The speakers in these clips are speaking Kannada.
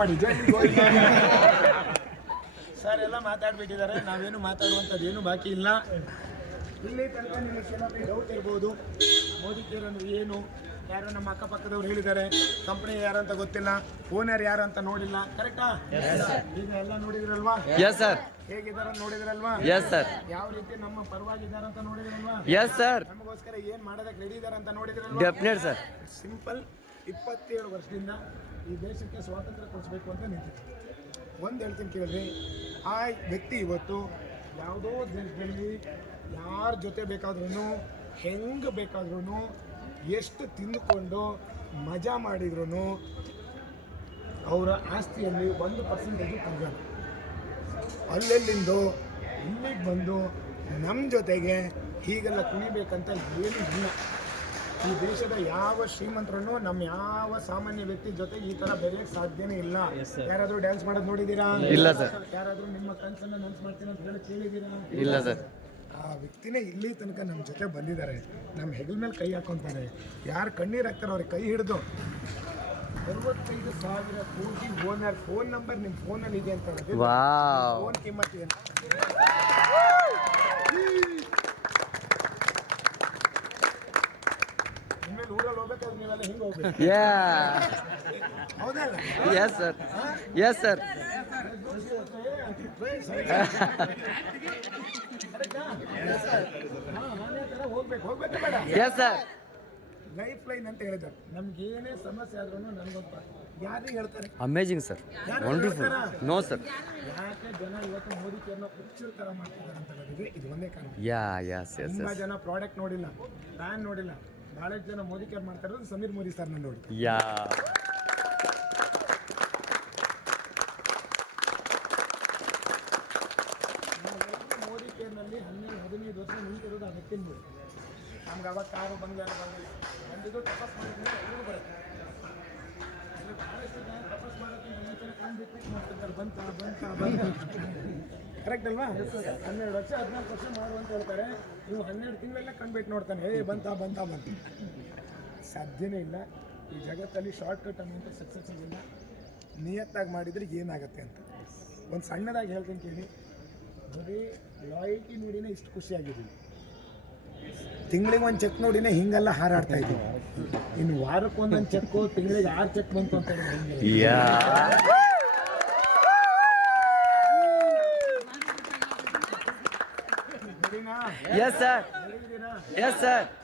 ಮಾಡಿ ಸರ್ ಎಲ್ಲ ಮಾತಾಡ್ಬಿಟ್ಟಿದ್ದಾರೆ. ನಾವೇನು ಮಾತಾಡುವಂಥದ್ದು ಏನು ಬಾಕಿ ಇಲ್ಲ. ಇಲ್ಲಿ ತನಕ ನಿಮಗೆ ಕೆಲವೊಮ್ಮೆ ಡೌಟ್ ಇರ್ಬೋದು, ಮೋದಿ ಕೇರನ್ನು ಏನು ಯಾರೋ ನಮ್ಮ ಅಕ್ಕಪಕ್ಕದವ್ರು ಹೇಳಿದ್ದಾರೆ, ಕಂಪ್ನಿ ಯಾರು ಅಂತ ಗೊತ್ತಿಲ್ಲ, ಓನರ್ ಯಾರು ಅಂತ ನೋಡಿಲ್ಲ. ಕರೆಕ್ಟಾ? ಈಗ ಎಲ್ಲ ನೋಡಿದ್ರಲ್ವಾ? Yes sir. ಹೇಗಿದ್ದಾರೆ ನೋಡಿದ್ರಲ್ವಾ? Yes sir. ಯಾವ ರೀತಿ ನಮ್ಮ ಪರವಾಗಿದ್ದಾರೆ ಅಂತ ನೋಡಿದ್ರಲ್ವಾ? Yes sir. ನಮಗೋಸ್ಕರ ಏನ್ ಮಾಡೋದಕ್ಕೆ ರೆಡಿ ಇದ್ದಾರೆ ಅಂತ ನೋಡಿದ್ರಲ್ವಾ? Definite sir. ಸಿಂಪಲ್ 27 ವರ್ಷದಿಂದ ಈ ದೇಶಕ್ಕೆ ಸ್ವಾತಂತ್ರ್ಯ ಕೊಡಿಸ್ಬೇಕು ಅಂತ ನಿಂತಿದೆ. ಒಂದು ಹೇಳ್ತೀನಿ ಕೇಳಿದ್ರಿ, ಆ ವ್ಯಕ್ತಿ ಇವತ್ತು ಯಾವುದೋ ದೇಶದಲ್ಲಿ ಯಾರ ಜೊತೆ ಬೇಕಾದ್ರೂ ಹೆಂಗೆ ಬೇಕಾದ್ರೂ ಎಷ್ಟು ತಿಂದುಕೊಂಡು ಮಜಾ ಮಾಡಿದ್ರು ಅವರ ಆಸ್ತಿಯಲ್ಲಿ 1% ತಗೋಲ್ಲ. ಅಲ್ಲೆಲ್ಲಿಂದು ಇಲ್ಲಿಗೆ ಬಂದು ನಮ್ಮ ಜೊತೆಗೆ ಹೀಗೆಲ್ಲ ಕುಣಿಬೇಕಂತ ಏನೂ ಇಲ್ಲ. ಈ ದೇಶದ ಯಾವ ಶ್ರೀಮಂತರನ್ನು ನಮ್ಮ ಯಾವ ಸಾಮಾನ್ಯ ವ್ಯಕ್ತಿ ಜೊತೆ ಈ ತರ ಬೆರೆಯಕ್ಕೆ ಸಾಧ್ಯನೇ ಇಲ್ಲ. ಯಾರಾದ್ರೂ ಡ್ಯಾನ್ಸ್ ಮಾಡೋದು ನೋಡಿದೀರಾ? ಇಲ್ಲ ಸರ್. ಯಾರಾದ್ರೂ ನಿಮ್ಮ ಕನಸನ್ನ ನನಸು ಮಾಡ್ತೀನಿ ಅಂತ ಹೇಳಿ ಕೇಳಿದೀರಾ? ಇಲ್ಲ ಸರ್. ಆ ವ್ಯಕ್ತಿನೇ ಇಲ್ಲಿ ತನಕ ನಮ್ಮ ಜೊತೆ ಬಂದಿದ್ದಾರೆ. ನಮ್ಮ ಹೆಗಲ ಮೇಲೆ ಕೈ ಹಾಕೊಂತಾರೆ. ಯಾರು ಕಣ್ಣೀರು ಹಾಕ್ತಾರೆ ಅವ್ರಿಗೆ ಕೈ ಹಿಡಿದು 65,000 ಕೋಟಿ ಓನರ್ ಫೋನ್ ನಂಬರ್ ನಿಮ್ಮ ಫೋನಲ್ಲಿ ಇದೆ ಅಂತ ಹೇಳಿದ್ರೆ ಫೋನ್ ಕಿಮ್ಮತ್ತು ಏನು? ಇನ್ಮೇಲೆ ಊರಲ್ಲಿ ಹೋಗ್ಬೇಕಾದ್ರೆ ನೀವೆಲ್ಲ ಹಿಂಗೆ ಹೋಗ್ಬೇಕು. ಹೌದಲ್ಲ? Yes sir. Yes sir. ಹೋಗ್ಬೇಕು ಬೇಡ? Yes sir. ಲೈಫ್ ಲೈನ್ ಅಂತ ಹೇಳಿದ್ರು. ನಮ್ಗೆ ಏನೇ ಸಮಸ್ಯೆ ಆದ್ರೂ ನನಗೊಂದು ಯಾರು ಹೇಳ್ತಾರೆ? Amazing sir. Wonderful. No sir. ಯಾಕೆ ಜನ ಇವತ್ತು ಮೋದಿ ಕೇರ್ನ ಹುಚ್ಚರ ಥರ ಮಾಡ್ತಿದ್ದಾರೆ ಅಂತ ಹೇಳಿದ್ರೆ ಇದು ಒಂದೇ ಕಾರಣ. ತುಂಬಾ ಜನ ಪ್ರಾಡಕ್ಟ್ ನೋಡಿಲ್ಲ, ಬ್ರ್ಯಾಂಡ್ ನೋಡಿಲ್ಲ. ಬಹಳಷ್ಟು ಜನ ಮೋದಿ ಕೇರ್ ಮಾಡ್ತಾ ಇರೋದು ಸಮೀರ್ ಮೋದಿ ಸರ್ನ ನೋಡಿ. ಮೋದಿ ಕೇರ್ನಲ್ಲಿ 12-15 ವರ್ಷ ನಿಂತಿರೋದು ಆ ವ್ಯಕ್ತಿನ ನೋಡಿ. ನಮ್ಗೆ ಅವಾಗ ಕಾರು ಬಂಗಾರ ಬಂದಿದ್ದು ತಪಸ್ ಮಾಡಿದ್ರೆ ಎಲ್ಲರೂ ಬರುತ್ತೆ. ಬಹಳಷ್ಟು ಜನ ತಪಸ್ ಮಾಡೋಕ್ಕೆ ಮುಂಚೆ ಕಣ್ಣು ಬಿಟ್ಟು ಮಾಡ್ತಿರ್ತಾರೆ. ಬಂತ ಕರೆಕ್ಟ್ ಅಲ್ವಾ? 12 ವರ್ಷ 14 ವರ್ಷ ಮಾಡು ಅಂತ ಹೇಳ್ತಾರೆ. ನೀವು 12 ತಿಂಗಳೆಲ್ಲ ಕಣ್ಬಿಟ್ಟು ನೋಡ್ತಾನೆ, ಬಂತ ಸಾಧ್ಯನೇ ಇಲ್ಲ. ಈ ಜಗತ್ತಲ್ಲಿ ಶಾರ್ಟ್ಕಟ್ ಅನ್ನೋಂಥ ಸಕ್ಸಸ್ ಇಲ್ಲ. ನಿಯತ್ತಾಗಿ ಮಾಡಿದರೆ ಏನಾಗುತ್ತೆ ಅಂತ ಒಂದು ಸಣ್ಣದಾಗಿ ಹೇಳ್ತೀನಿ ಕೇಳಿ. ಬರೀ ಲಾಯಲ್ಟಿ ನೋಡಿನೇ ಇಷ್ಟು ಖುಷಿಯಾಗಿದ್ದೀವಿ. ತಿಂಗಳಿಗೆ ಒಂದು ಚೆಕ್ ನೋಡಿನೇ ಹಿಂಗೆಲ್ಲ ಹಾರಾಡ್ತಾ ಇದ್ದೀವಿ. ಇನ್ನು ವಾರಕ್ಕೆ ಒಂದೊಂದು ಚೆಕ್ಕು, ತಿಂಗಳಿಗೆ 6 ಚೆಕ್ ಬಂತು ಅಂತ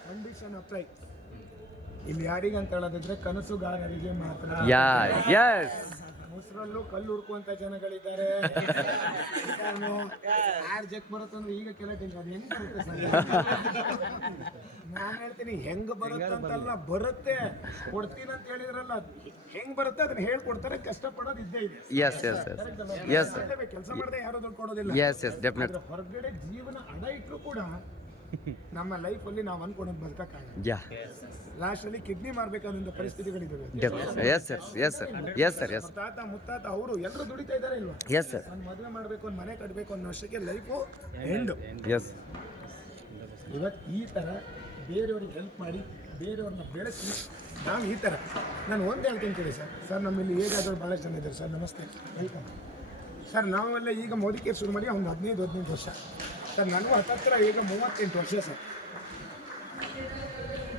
ಕಂಡೀಷನ್ ಅಪ್ಲೈ. ಇಲ್ಲಿ ಯಾರಿಗಂತ ಹೇಳೋದಿದ್ರೆ ಕನಸುಗಾರರಿಗೆ ಮಾತ್ರ. ಮುಸ್ರಲ್ಲೂ ಕಲ್ಲು ಹುಡ್ಕುವಂತ ಜನಗಳಿದ್ದಾರೆ. 6 ಚೆಕ್ ಬರುತ್ತಂದ್ರೆ ಈಗ ಕೆಲಟಿಂಗ್ ಅದು ಹೆಂಗ್ ಬರುತ್ತೆ ಸರ್? ನಾನು ಹೇಳ್ತೀನಿ ಹೆಂಗ್ ಬರುತ್ತಂತಲ್ಲ, ಬರುತ್ತೆ. ಕೊಡ್ತೀನಿ ಅಂತ ಹೇಳಿದ್ರಲ್ಲ, ಹೆಂಗ್ ಬರುತ್ತೆ ಅದನ್ನ ಹೇಳ್ಕೊಡ್ತಾರೆ. ಕಷ್ಟಪಡೋದು ಇದ್ದೇ ಇದೆ. ಕೆಲಸ ಮಾಡದೆ ಯಾರು ದುಡ್ಡು ಕೊಡೋದಿಲ್ಲ. ಹೊರಗಡೆ ಜೀವನ ಅಡ ಇಟ್ಟರು ಕೂಡ ನಮ್ಮ ಲೈಫಲ್ಲಿ ನಾವು ಅನ್ಕೊಂಡೋದು ಬದುಕಕ್ಕಾಗಲ್ಲ. ಲಾಸ್ಟ್ ಅಲ್ಲಿ ಕಿಡ್ನಿ ಮಾರ್ಬೇಕಾದಂತ ಪರಿಸ್ಥಿತಿಗಳಿದ್ದಾವೆ. ತಾತ ಮುತ್ತಾತ ಅವರು ಎಲ್ಲರೂ ದುಡಿತಾ ಇದ್ದಾರೆ ಇಲ್ವಾ? ನಾನು ಮದುವೆ ಮಾಡಬೇಕು, ಒಂದು ಮನೆ ಕಟ್ಟಬೇಕು ಅನ್ನೋ ವರ್ಷಕ್ಕೆ ಲೈಫು ಎಂಡ್. ಇವತ್ತು ಈ ಥರ ಬೇರೆಯವ್ರಿಗೆ ಹೆಲ್ಪ್ ಮಾಡಿ, ಬೇರೆಯವ್ರನ್ನ ಬೆಳೆಸಿ ನಾವು ಈ ಥರ. ನಾನು ಒಂದು ಹೇಳ್ತೀನಿ ಕೇಳಿ ಸರ್ ನಮ್ಮಲ್ಲಿ ಹೇಗಾದರೂ ಭಾಳಷ್ಟು ಜನ ಇದ್ದಾರೆ ಸರ್. ನಮಸ್ತೆ, ವೆಲ್ಕಮ್ ಸರ್. ನಾವೆಲ್ಲ ಈಗ ಮೋದಿ ಕೇರ್ ಶುರು ಮಾಡಿ ಒಂದು 15 ವರ್ಷ ಸರ್. ನನಗೂ ಹತ್ತಿರ ಈಗ 38 ವರ್ಷ ಸರ್.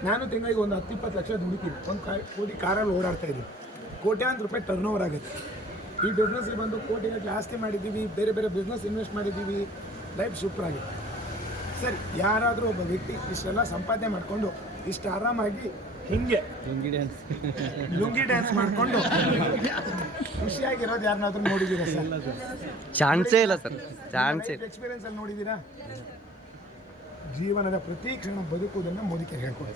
ನಾನು ತಿಂಗಳಿಗೆ ಒಂದು 10-20 ಲಕ್ಷ ದುಡಿತೀನಿ. ಒಂದು ಕೋಟಿ ಕಾರಲ್ಲಿ ಓಡಾಡ್ತಾ ಇದ್ದೀವಿ. ಕೋಟ್ಯಾಂತರ ರೂಪಾಯಿ ಟರ್ನ್ ಓವರ್ ಆಗುತ್ತೆ. ಈ ಬಿಸ್ನೆಸ್ಸಿಗೆ ಬಂದು ಕೋಟಿಗಟ್ಟಲೆ ಆಸ್ತಿ ಮಾಡಿದ್ದೀವಿ, ಬೇರೆ ಬೇರೆ ಬಿಸ್ನೆಸ್ ಇನ್ವೆಸ್ಟ್ ಮಾಡಿದ್ದೀವಿ. ಲೈಫ್ ಸೂಪರ್ ಆಗಿದೆ ಸರ್. ಯಾರಾದರೂ ಒಬ್ಬ ವ್ಯಕ್ತಿ ಇಷ್ಟೆಲ್ಲ ಸಂಪಾದನೆ ಮಾಡಿಕೊಂಡು ಇಷ್ಟು ಆರಾಮಾಗಿ ಹಿಂಗೆ ಲುಂಗಿ ಡ್ಯಾನ್ಸ್ ಮಾಡಿಕೊಂಡು ಖುಷಿಯಾಗಿರೋದು ಯಾರನ್ನಾದ್ರೂ ನೋಡಿದ್ದೀರಾ ಸರ್? ಚಾನ್ಸೇ ಇಲ್ಲ ಸರ್. ಎಕ್ಸ್ಪೀರಿಯನ್ಸ್ ಅಲ್ಲಿ ನೋಡಿದ್ದೀರಾ? ಜೀವನದ ಪ್ರತಿ ಕ್ಷಣ ಬದುಕುವುದನ್ನು ಮೋದಿ ಕೇರ್ ಹೇಳ್ಕೊಡಿ.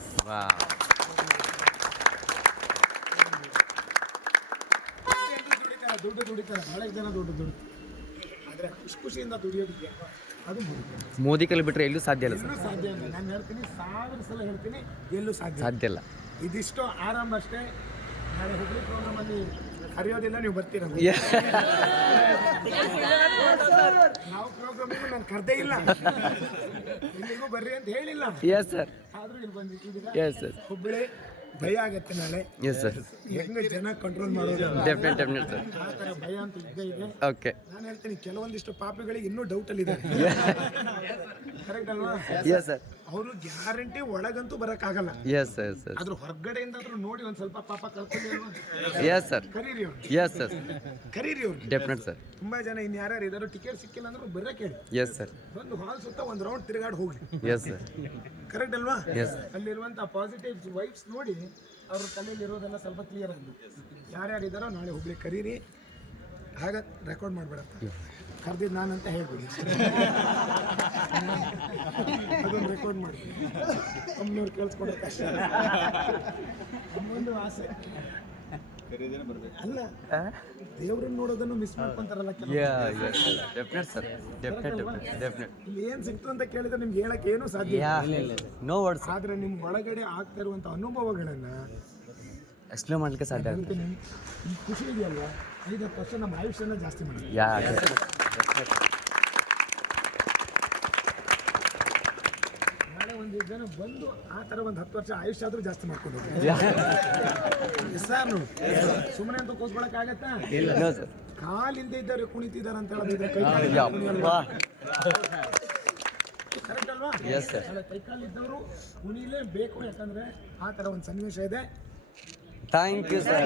ದುಡ್ಡು ದುಡಿತಾರೆ, ಬಹಳಷ್ಟು ಜನ ದುಡ್ಡು ಆದರೆ ಖುಷಿಯಿಂದ ದುಡಿಯೋದಕ್ಕೆ ಅದು ಮೋದಿ ಕೈಲಿ ಬಿಟ್ಟರೆ ಎಲ್ಲೂ ಸಾಧ್ಯ ಇಲ್ಲ ಸರ್. ಸಾಧ್ಯ ಇಲ್ಲ. ನಾನು ಹೇಳ್ತೀನಿ, 1000 ಸಲ ಹೇಳ್ತೀನಿ, ಎಲ್ಲೂ ಸಾಧ್ಯ ಇಲ್ಲ. ಇದಿಷ್ಟು ಆರಾಮ ಅಷ್ಟೇ. ನಾಳೆ ಹುಬ್ಳಿ ಪ್ರೋಗ್ರಾಮಲ್ಲಿ ಕರೆಯೋದಿಲ್ಲ, ನೀವು ಬರ್ತೀರ. ನಾವು ಪ್ರೋಗ್ರಾಮಿಗೂ ನಾನು ಕರೆದೇ ಇಲ್ಲ, ಇಲ್ಲಿಗೂ ಬರ್ರಿ ಅಂತ ಹೇಳಿಲ್ಲ. ಆದ್ರೂ ಇಲ್ಲಿ ಬಂದಿದ್ದೀರಾ. ಹುಬ್ಬಳ್ಳಿ ಭಯ ಆಗತ್ತೆ ನಾಳೆ ಎಸ್ ಸರ್ ಹೆಂಗೆ ಜನ ಕಂಟ್ರೋಲ್ ಮಾಡೋದು ಡೆಫಿನೆಟ್ ಸರ್ ಆ ಥರ ಭಯ ಅಂತ ಇದ್ದೇ ಇದೆ. ಓಕೆ ನಾನು ಹೇಳ್ತೀನಿ ಕೆಲವೊಂದಿಷ್ಟು ಪಾಪಿಗಳಿಗೆ ಇನ್ನೂ ಡೌಟ್ ಅಲ್ಲಿ ಇದೆ ಕರೆಕ್ಟ್ ಅಲ್ವಾ? ಎಸ್ ಸರ್ ಅವರು ಗ್ಯಾರಂಟಿ ಒಳಗಂತೂ ಬರಕ್ಕಾಗಲ್ಲ, ಎಸ್ ಎಸ್ ಎಸ್ ಆದ್ರೂ ಹೊರಗಡೆಯಿಂದಾದ್ರೂ ನೋಡಿ ಒಂದ್ ಸ್ವಲ್ಪ ಪಾಪ ಕಳ್ಕೊಂಡಿ ಅಲ್ವಾ? ಎಸ್ ಸರ್ ಕರೀರಿ ಅವ್ರು, ಎಸ್ ಸರ್ ಕರೀರಿ ಅವ್ರು. ಡೆಫಿನೆಟ್ ಸರ್ ತುಂಬಾ ಜನ ಇನ್ ಯಾರ್ಯಾರು ಇದಾರೋ ಟಿಕೆಟ್ ಸಿಕ್ಕಿಲ್ಲ ಅಂದ್ರೆ ಬರೇ ಕೇಳಿ, ಎಸ್ ಸರ್ ಒಂದು ಹಾಲ್ ಸುತ್ತ ಒಂದ್ ರೌಂಡ್ ತಿರುಗಾಡಿ ಹೋಗಿ. ಎಸ್ ಸರ್ ಕರೆಕ್ಟ್ ಅಲ್ವಾ? Yes. ಅಲ್ಲಿರುವಂತ ಪಾಸಿಟಿವ್ ವೈಬ್ಸ್ ನೋಡಿ ಅವ್ರ ತಲೆಯಲ್ಲಿ ಇರೋದೆಲ್ಲ ಸ್ವಲ್ಪ ಕ್ಲಿಯರ್ ಆಗಿ ಯಾರ್ಯಾರು ಇದಾರೋ ನಾಳೆ ಹೋಗ್ಲಿಕ್ಕೆ ಕರೀರಿ. ಆಗ ರೆಕಾರ್ಡ್ ಮಾಡ್ಬೇಡ, ಕರೆದಿದ್ದು ನಾನಂತ ಹೇಳ್ಬಿಡಿ, ಅದೊಂದು ರೆಕಾರ್ಡ್ ಮಾಡಿ ಅಮ್ಮನವ್ರು ಕೇಳಿಸ್ಕೊಡೋಕೆ ಕಷ್ಟ. ಅಮ್ಮೊಂದು ಆಸೆ ಅಲ್ಲ, ದೇವ್ರನ್ನ ನೋಡೋದನ್ನು ಮಿಸ್ ಮಾಡ್ಕೊಂತಾರಲ್ಲ ಕೆಲವ್ರು. ಡೆಫಿನೆಟ್ ಸರ್ ಡೆಫಿನೆಟ್ ಡೆಫಿನೆಟ್ ಇಲ್ಲಿ ಏನ್ ಸಿಕ್ತು ಅಂತ ಕೇಳಿದ್ರೆ ನಿಮ್ಗೆ ಹೇಳಕ್ ಏನೂ ಸಾಧ್ಯ ಇಲ್ಲ. ನೋ ವರ್ಡ್ಸ್ ಆದ್ರೆ ನಿಮ್ ಒಳಗಡೆ ಆಗ್ತಾ ಇರುವಂತ ಅನುಭವಗಳನ್ನ ಎಕ್ಸ್ಪ್ಲೇನ್ ಮಾಡ್ಲಿಕ್ಕೆ ಸಾಧ್ಯ ಆಗುತ್ತೆ. ಹೇಳ್ತೀನಿ. ಈ ಖುಷಿ ಇದೆಯಲ್ವಾ, 5 ವರ್ಷ ನಮ್ಮ ಆಯುಷ್ಯನ ಜಾಸ್ತಿ ಮಾಡಿ. ಯಾ ನಾಳೆ ಒಂದು ಜನ ಬಂದು ಆ ತರ ಒಂದು 10 ವರ್ಷ ಆಯುಷ್ಯ ಆದ್ರೂ ಜಾಸ್ತಿ ಮಾಡ್ಕೊಂಡು ಸರ್ ನೋಡಿ, ಸುಮ್ಮನೆ ಅಂತ ಕೂತ್ಕೊಳಕ್ ಆಗತ್ತಾ? ನೋ ಸರ್ ಕಾಲಿಂದ ಇದ್ದಾರೆ ಕುಣಿತಿದ್ದಾರೆ ಅಂತ ಹೇಳಿದ್ರೆ ಕೈ ಕರೆಕ್ಟ್ ಅಲ್ವಾ? ಎಸ್ ಸರ್ ನಾಳೆ ಕೈ ಕಾಲಿದ್ದವರು ಕುಣಿಲೇಬೇಕು, ಯಾಕಂದ್ರೆ ಆ ತರ ಒಂದು ಸನ್ನಿವೇಶ ಇದೆ. Thank you sir